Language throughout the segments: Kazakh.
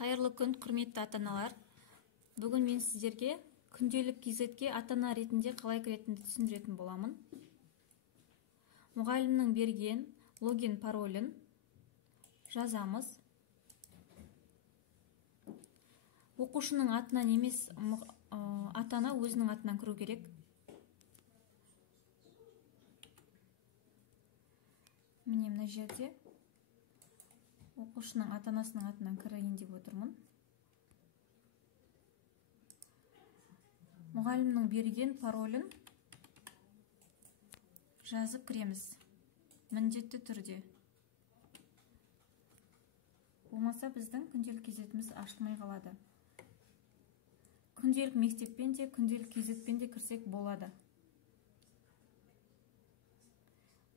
Қайырлы күн, құрметті ата-аналар. Бүгін мен сіздерге күнделік кезетке ата-ана ретінде қалай кіретінді түсіндіретін боламын. Мұғалімнің берген логин паролін жазамыз. Оқушының атынан емес, ата-ана өзінің атынан кіру керек. Міне мына жерде оқушының ата-анасының атынан кірейін деп отырмын. Мұғалімнің берген паролін жазып кіреміз. Міндетті түрде. Болмаса біздің күнделік кезетіміз ашылмай қалады. Күнделік мектеппен де, күнделік кезетпен де кірсек болады.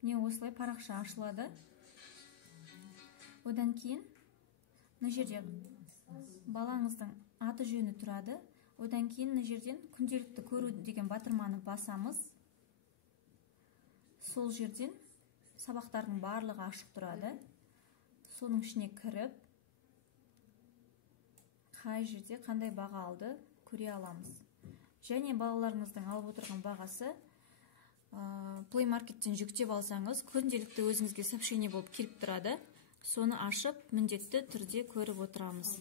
Міне осылай парақша ашылады. Одан кейін мына жерде балаңыздың аты жөні тұрады. Одан кейін мына жерден күнделікті көру деген батырманы басамыз. Сол жерден сабақтардың барлығы ашық тұрады. Соның ішіне кіріп, қай жерде қандай баға алды көре аламыз. Және балаларыңыздың алып отырған бағасы Play Market'тен жүктеп алсаңыз, күнделікті өзіңізге сообщение болып келіп тұрады. Соны ашып, міндетті түрде көріп отырамыз.